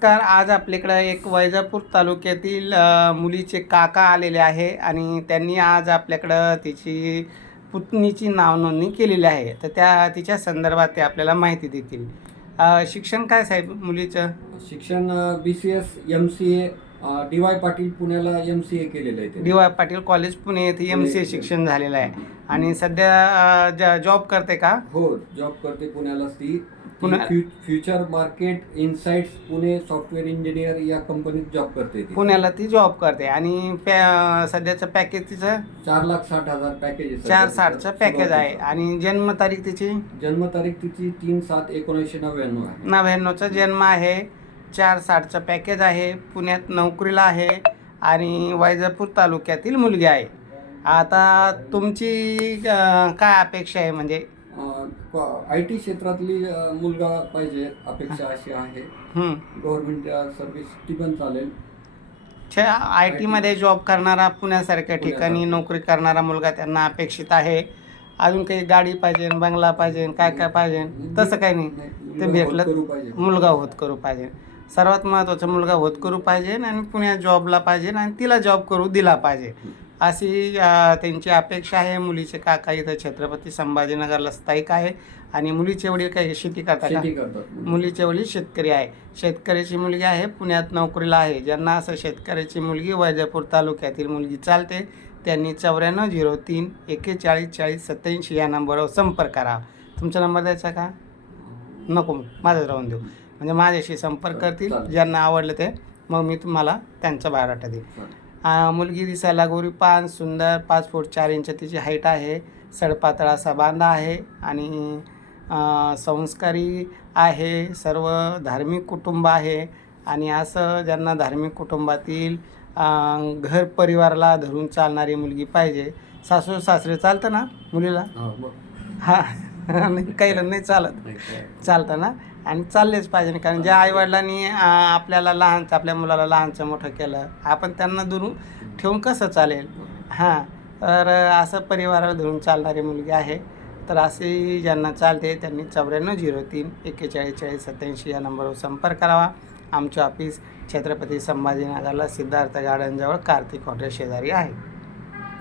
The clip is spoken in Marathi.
नमस्कार आज आपल्याकडं एक वैजापूर तालुक्यातील मुलीचे काका आलेले आहे आणि त्यांनी आज आपल्याकडं तिची पुतणीची नावनोंदणी केलेली आहे. तर त्या तिच्या संदर्भात ते आपल्याला माहिती देतील. शिक्षण काय साहेब मुलीचं? शिक्षण B C S M C A D Y Patil पुण्याला एम सी ए केलेलं आहे D Y Patil college Pune येथे एम सी ए शिक्षण झालेलं आहे. आणि सध्या जॉब करते का? हो जॉब करते पुण्यालाच ती. ती फ्यु- future market insights Pune software engineer या कंपनीत जॉब करते ती. पुण्याला ती जॉब करते. आणि पॅ सध्याचं पॅकेज तिचं? चार लाख साठ हजार पॅकेज आहे चार सध्या साठचं पॅकेज आहे. सुरुवातीचं. आणि जन्मतारीख तिची? जन्मतारीख तिची तीन सात एकोणीसशे नव्याण्णव आहे. नव्याण्णवचा जन्म आहे. चार साठचं पॅकेज आहे. पुण्यात नोकरीला आहे. आणि वैजापूर तालुक्यातील मुलगी आहे. आता तुमची अं, काय अपेक्षा आहे? म्हणजे आय टी क्षेत्रातली मुलगा पाहिजे अपेक्षा अशी आहे. गव्हर्नमेंट सर्व्हिस ती पण चालेल. छे आय टीमध्ये जॉब करणारा पुण्यासारख्या ठिकाणी. नोकरी करणारा मुलगा त्यांना अपेक्षित आहे. अजून काही गाडी पाहिजे बंगला पाहिजे काय काय पाहिजे तसं काही नाही. ते भेटलं. मुलगा होत करू पाहिजे. सर्वात महत्त्वाचा मुलगा होत करू पाहिजे आणि पुण्यात जॉबला पाहिजे आणि तिला जॉब करू दिला पाहिजे. अशी त्यांची अपेक्षा आहे. मुलीचे काका इथं छत्रपती संभाजीनगरला स्थायिक आहे आणि मुलीचे वडील काही शेती करतात मुलीचे वडील शेतकरी आहे. शेतकऱ्याची मुलगी आहे. पुण्यात नोकरीला आहे. ज्यांना असं शेतकऱ्याची मुलगी वैजापूर तालुक्यातील मुलगी चालते त्यांनी चौऱ्याण्णव झिरो तीन एक्केचाळीस चाळीस सत्याऐंशी या नंबरवर संपर्क करावा. तुमचा नंबर द्यायचा का? नको माझाच राहून देऊ. म्हणजे माझ्याशी संपर्क करतील. ज्यांना आवडलं ते मग मी तुम्हाला त्यांचा बायोडाटा. आ, मुलगी दिसायला गोरी पान सुंदर पाच फूट चार इंच तिची हाईट आहे. सडपातळ असा बांधा आहे आणि संस्कारी आहे. सर्व धार्मिक कुटुंब आहे आणि असं ज्यांना धार्मिक कुटुंबातील घर परिवाराला धरून चालणारी मुलगी पाहिजे. सासू सासरे चालतं ना मुलीला? हा. हा. नाही काहीला नाही चालत. चालतं ना आणि चाललेच पाहिजे कारण ज्या आईवडिलांनी आपल्याला लहानचं आपल्या मुलाला लहानचं मोठं केलं आपण त्यांना दुरून ठेवून कसं चालेल? हां. तर असं परिवाराला धरून चालणारी मुलगी आहे. तर असे ज्यांना चालते त्यांनी चौऱ्याण्णव झिरो तीन एक्केचाळीस चाळीस सत्याऐंशी या नंबरवर संपर्क करावा. आमचे ऑफिस छत्रपती संभाजीनगरला सिद्धार्थ गार्डनजवळ कार्तिक हॉटेल शेजारी आहे.